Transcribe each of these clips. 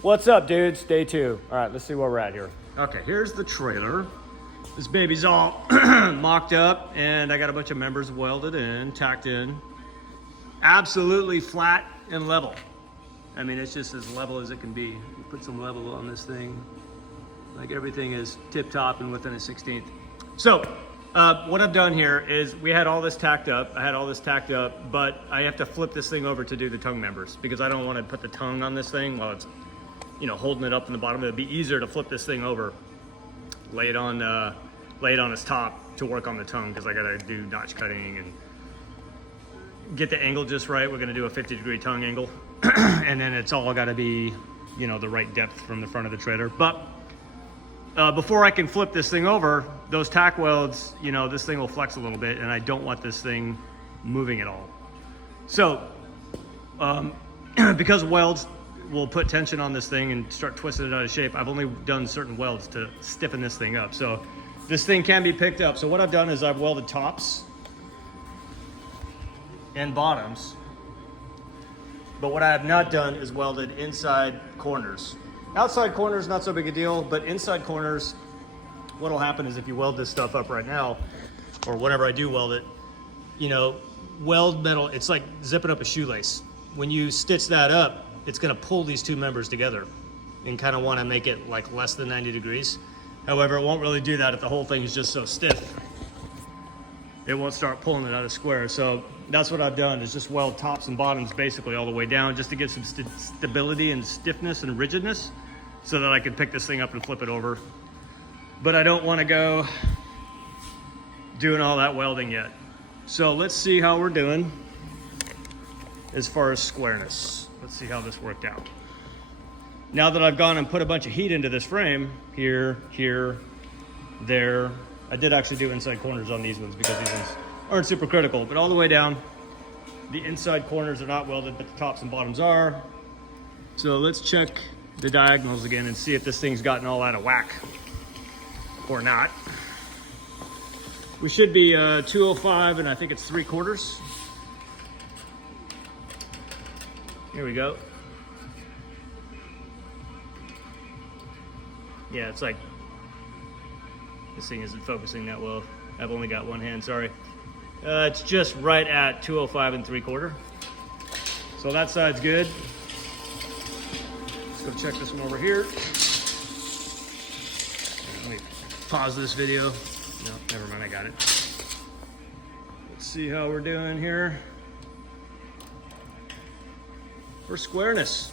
What's up, dudes? Day 2. All right, let's see where we're at here. Okay, here's the trailer. This baby's all mocked up, and I got a bunch of members welded in, tacked in. Absolutely flat and level. I mean, it's just as level as it can be. You put some level on this thing. Like everything is tip-top and within a 16th. So, what I've done here is we had all this tacked up. I had all this tacked up, but I have to flip this thing over to do the tongue members because I don't want to put the tongue on this thing while it's, you know, holding it up in the bottom. It'd be easier to flip this thing over, lay it on its top to work on the tongue because I gotta do notch cutting and get the angle just right. We're gonna do a 50-degree tongue angle, and then it's all gotta be, you know, the right depth from the front of the trailer. But before I can flip this thing over, those tack welds, you know, this thing will flex a little bit, and I don't want this thing moving at all. So, because welds will put tension on this thing and start twisting it out of shape, I've only done certain welds to stiffen this thing up. So this thing can be picked up. So what I've done is I've welded tops and bottoms, but what I have not done is welded inside corners. Outside corners, not so big a deal, but inside corners, what'll happen is if you weld this stuff up right now, or whenever I do weld it, you know, weld metal, it's like zipping up a shoelace. When you stitch that up, it's gonna pull these two members together and kind of want to make it like less than 90 degrees. However, it won't really do that if the whole thing is just so stiff. It won't start pulling it out of square. So that's what I've done, is just weld tops and bottoms basically all the way down just to get some stability and stiffness and rigidness so that I can pick this thing up and flip it over. But I don't want to go doing all that welding yet. So let's see how we're doing as far as squareness. Let's see how this worked out. Now that I've gone and put a bunch of heat into this frame, here, here, there. I did actually do inside corners on these ones because these ones aren't super critical, but all the way down, the inside corners are not welded, but the tops and bottoms are. So let's check the diagonals again and see if this thing's gotten all out of whack or not. We should be 205 and I think it's 3/4. Here we go. Yeah, it's like, this thing isn't focusing that well. I've only got one hand, sorry. It's just right at 205 and 3/4. So that side's good. Let's go check this one over here. Let me pause this video. No, never mind, I got it. Let's see how we're doing here for squareness.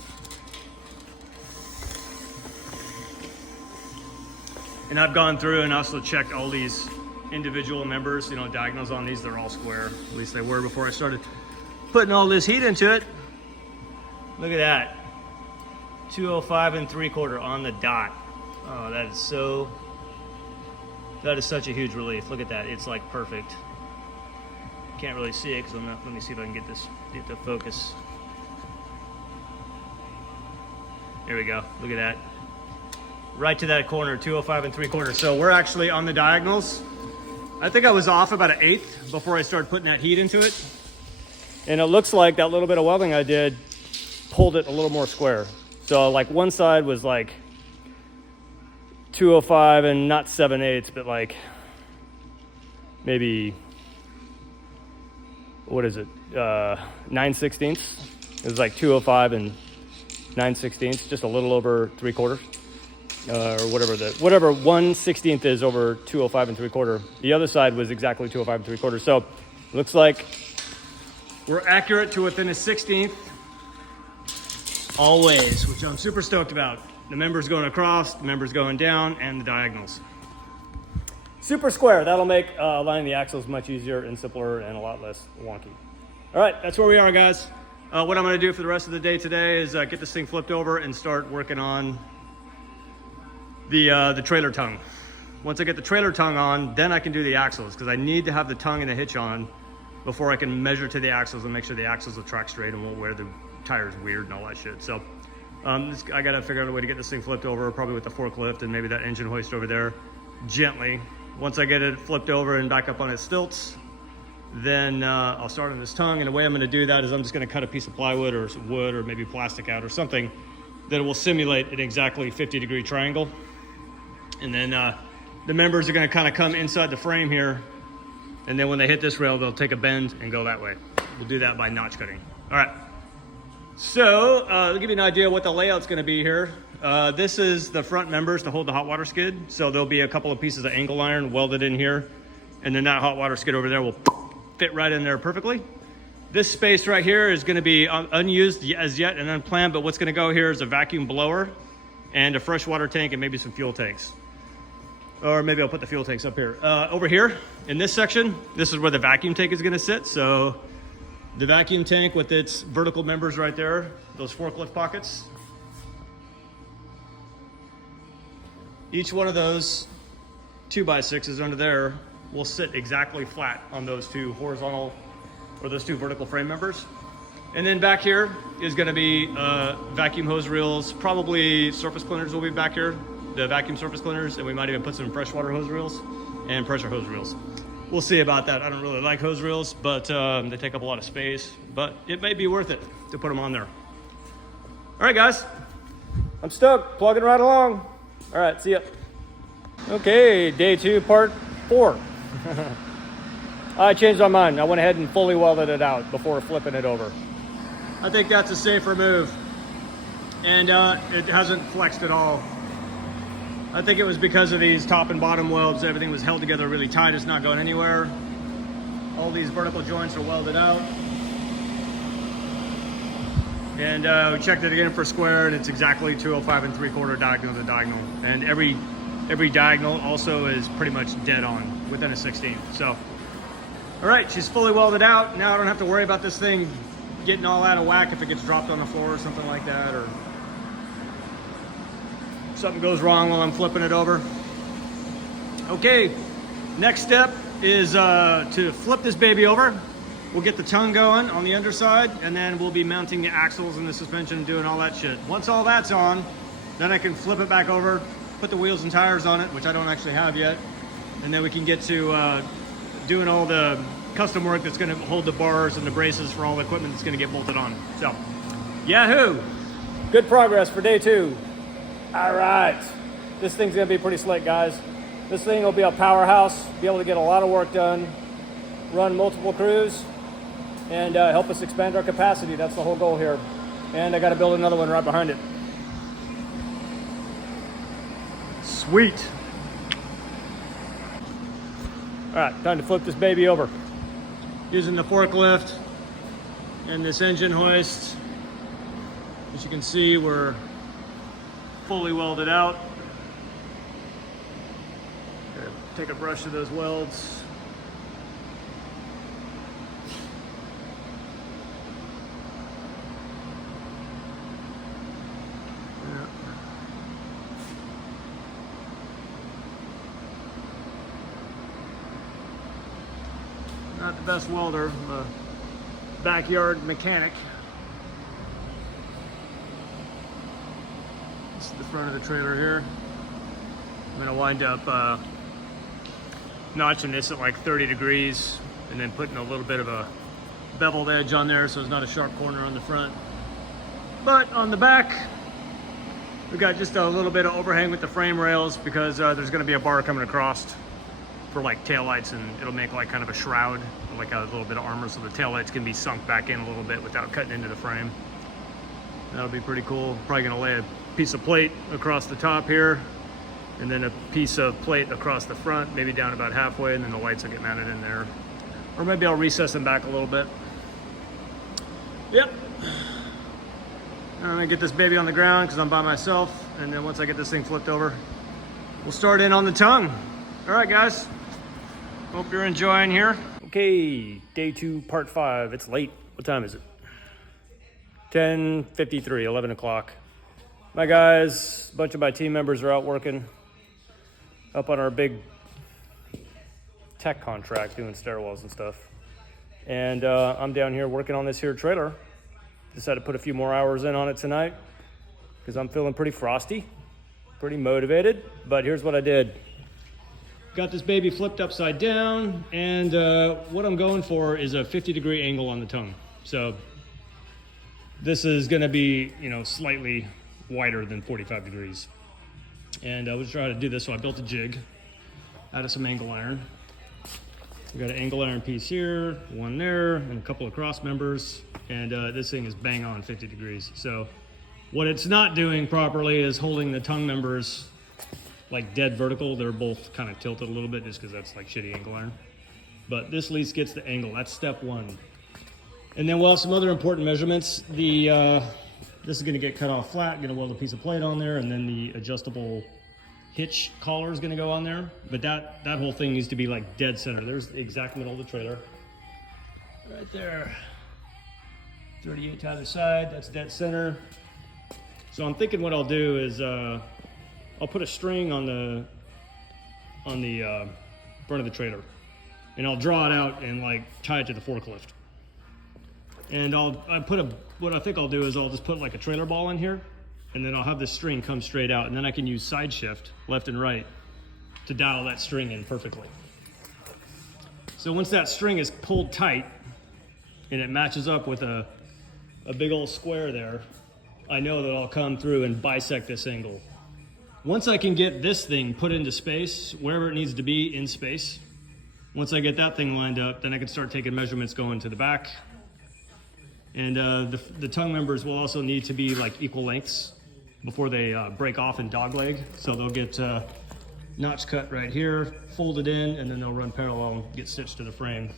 And I've gone through and also checked all these individual members, you know, diagonals on these, they're all square. At least they were before I started putting all this heat into it. Look at that. 205 and 3/4 on the dot. Oh, that is such a huge relief. Look at that, it's like perfect. Can't really see it because I'm not, let me see if I can get the focus. There we go, look at that. Right to that corner, 205 and 3/4. So we're actually on the diagonals. I think I was off about 1/8 before I started putting that heat into it. And it looks like that little bit of welding I did pulled it a little more square. So like one side was like 205 and not 7/8, but like maybe, what is it? 9/16. It was like 205 and 9/16, just a little over 3/4. Or whatever 1/16 is over 205 and 3/4. The other side was exactly 205 and 3/4. So looks like we're accurate to within a 1/16 always, which I'm super stoked about. The members going across, the members going down, and the diagonals. Super square. That'll make aligning the axles much easier and simpler and a lot less wonky. All right, that's where we are, guys. What I'm going to do for the rest of the day today is get this thing flipped over and start working on the trailer tongue. Once I get the trailer tongue on, then I can do the axles, because I need to have the tongue and the hitch on before I can measure to the axles and make sure the axles will track straight and won't wear the tires weird and all that shit. So I gotta figure out a way to get this thing flipped over, probably with the forklift and maybe that engine hoist over there, gently. Once I get it flipped over and back up on its stilts, then I'll start on this tongue. And the way I'm gonna do that is I'm just gonna cut a piece of plywood or some wood or maybe plastic out or something that will simulate an exactly 50-degree triangle. And then the members are gonna kind of come inside the frame here. And then when they hit this rail, they'll take a bend and go that way. We'll do that by notch cutting. All right. So to give you an idea what the layout's gonna be here, this is the front members to hold the hot water skid. So there'll be a couple of pieces of angle iron welded in here. And then that hot water skid over there will fit right in there perfectly. This space right here is gonna be unused as yet and unplanned, but what's gonna go here is a vacuum blower and a freshwater tank and maybe some fuel tanks. Or maybe I'll put the fuel tanks up here. Over here in this section, this is where the vacuum tank is gonna sit. So the vacuum tank with its vertical members right there, those forklift pockets. Each one of those 2x6s under there will sit exactly flat on those two horizontal or those two vertical frame members. And then back here is gonna be vacuum hose reels, probably surface cleaners will be back here, the vacuum surface cleaners, and we might even put some freshwater hose reels and pressure hose reels. We'll see about that. I don't really like hose reels, but they take up a lot of space, but it may be worth it to put them on there. All right, guys, I'm stoked, plugging right along. All right, see ya. Okay, day 2, part 4. I changed my mind. I went ahead and fully welded it out before flipping it over. I think that's a safer move, and it hasn't flexed at all. I think it was because of these top and bottom welds. Everything was held together really tight. It's not going anywhere. All these vertical joints are welded out. And we checked it again for square, and it's exactly 205 3/4 diagonal to diagonal. And every diagonal also is pretty much dead on within a 16th. So, all right, she's fully welded out. Now I don't have to worry about this thing getting all out of whack if it gets dropped on the floor or something like that, or something goes wrong while I'm flipping it over. Okay, next step is to flip this baby over. We'll get the tongue going on the underside, and then we'll be mounting the axles and the suspension and doing all that shit. Once all that's on, then I can flip it back over, put the wheels and tires on it, which I don't actually have yet, and then we can get to doing all the custom work that's gonna hold the bars and the braces for all the equipment that's gonna get bolted on. So, yahoo! Good progress for day 2. All right, this thing's gonna be pretty slick, guys. This thing will be a powerhouse, be able to get a lot of work done, run multiple crews, and help us expand our capacity. That's the whole goal here. And I gotta build another one right behind it. Sweet. All right, time to flip this baby over. Using the forklift and this engine hoist. As you can see, we're fully welded out. Take a brush to those welds. Not the best welder, I'm a backyard mechanic. This is the front of the trailer here. I'm gonna wind up notching this at like 30 degrees and then putting a little bit of a beveled edge on there so it's not a sharp corner on the front. But on the back, we got just a little bit of overhang with the frame rails because there's gonna be a bar coming across for like taillights, and it'll make like kind of a shroud, like a little bit of armor, so the taillights can be sunk back in a little bit without cutting into the frame. That'll be pretty cool. Probably gonna lay a piece of plate across the top here, and then a piece of plate across the front, maybe down about halfway, and then the lights will get mounted in there. Or maybe I'll recess them back a little bit. Yep. I'm gonna get this baby on the ground because I'm by myself, and then once I get this thing flipped over, we'll start in on the tongue. All right, guys. Hope you're enjoying here. Okay, day 2, part 5. It's late. What time is it? 10:53, 11 o'clock. My guys, a bunch of my team members are out working up on our big tech contract doing stairwells and stuff. And I'm down here working on this here trailer. Decided to put a few more hours in on it tonight. because I'm feeling pretty frosty, pretty motivated. But here's what I did. Got this baby flipped upside down, and what I'm going for is a 50-degree angle on the tongue. So this is gonna be, you know, slightly wider than 45 degrees. And I was trying to do this, so I built a jig out of some angle iron. We got an angle iron piece here, one there, and a couple of cross members. And this thing is bang on 50 degrees. So what it's not doing properly is holding the tongue members like dead vertical. They're both kind of tilted a little bit just because that's like shitty angle iron. But this at least gets the angle. That's step one. And then we'll have some other important measurements. This is gonna get cut off flat, gonna weld a piece of plate on there, and then the adjustable hitch collar is gonna go on there. But that whole thing needs to be like dead center. There's the exact middle of the trailer. Right there. 38 to either side, that's dead center. So I'm thinking what I'll do is I'll put a string on the front of the trailer, and I'll draw it out and like tie it to the forklift. And what I think I'll do is I'll just put like a trailer ball in here, and then I'll have this string come straight out, and then I can use side shift left and right to dial that string in perfectly. So once that string is pulled tight and it matches up with a big old square there, I know that I'll come through and bisect this angle. Once I can get this thing put into space, wherever it needs to be in space, once I get that thing lined up, then I can start taking measurements going to the back. And the tongue members will also need to be like equal lengths before they break off in dogleg. So they'll get notch cut right here, folded in, and then they'll run parallel and get stitched to the frame.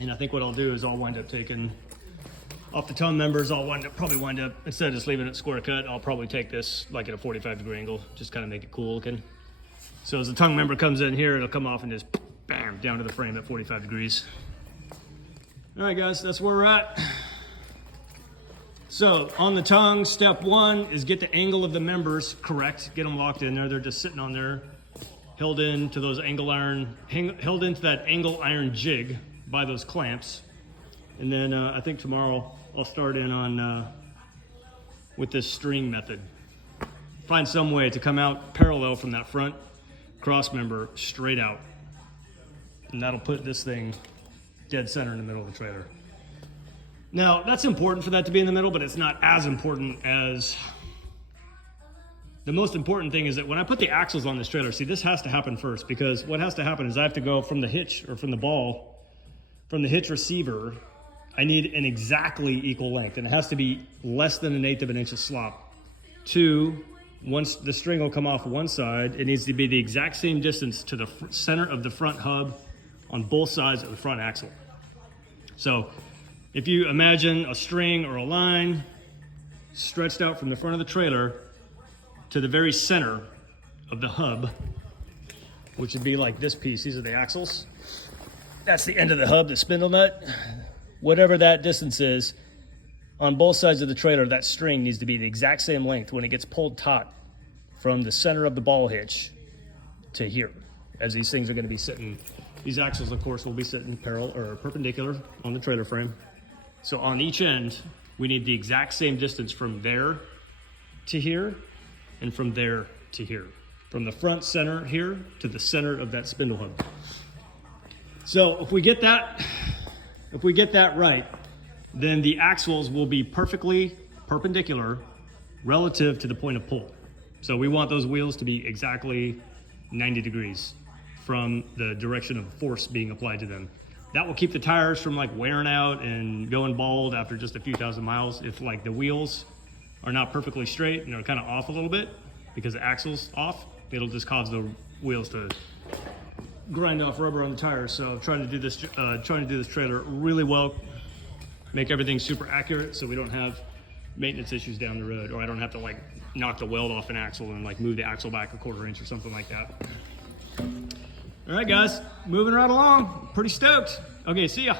And I think what I'll do is I'll wind up taking off the tongue members. I'll probably wind up, instead of just leaving it square cut, I'll probably take this like at a 45-degree angle, just kind of make it cool looking. So as the tongue member comes in here, it'll come off and just bam, down to the frame at 45 degrees. All right, guys, that's where we're at. So on the tongue, step one is get the angle of the members correct, get them locked in there. They're just sitting on there, held into those angle iron, held into that angle iron jig by those clamps. And then I think tomorrow I'll start in on with this string method. Find some way to come out parallel from that front cross member straight out. And that'll put this thing dead center in the middle of the trailer. Now, that's important for that to be in the middle, but it's not as important as... The most important thing is that when I put the axles on this trailer, see, this has to happen first, because what has to happen is I have to go from the hitch, or from the ball, from the hitch receiver, I need an exactly equal length, and it has to be less than 1/8 of an inch of slop. Once the string will come off one side, it needs to be the exact same distance to the center of the front hub on both sides of the front axle. So if you imagine a string or a line stretched out from the front of the trailer to the very center of the hub, which would be like this piece, these are the axles. That's the end of the hub, the spindle nut. Whatever that distance is, on both sides of the trailer, that string needs to be the exact same length when it gets pulled taut from the center of the ball hitch to here, as these things are going to be sitting. These axles, of course, will be sitting parallel or perpendicular on the trailer frame. So on each end, we need the exact same distance from there to here and from there to here. From the front center here to the center of that spindle hub. So if we get that right, then the axles will be perfectly perpendicular relative to the point of pull. So we want those wheels to be exactly 90 degrees from the direction of force being applied to them. That will keep the tires from like wearing out and going bald after just a few thousand miles. If like the wheels are not perfectly straight and they're kind of off a little bit because the axle's off, it'll just cause the wheels to grind off rubber on the tires. So trying to do this trailer really well, make everything super accurate so we don't have maintenance issues down the road, or I don't have to like knock the weld off an axle and like move the axle back a 1/4 inch or something like that. All right, guys, moving right along. Pretty stoked. Okay, see ya.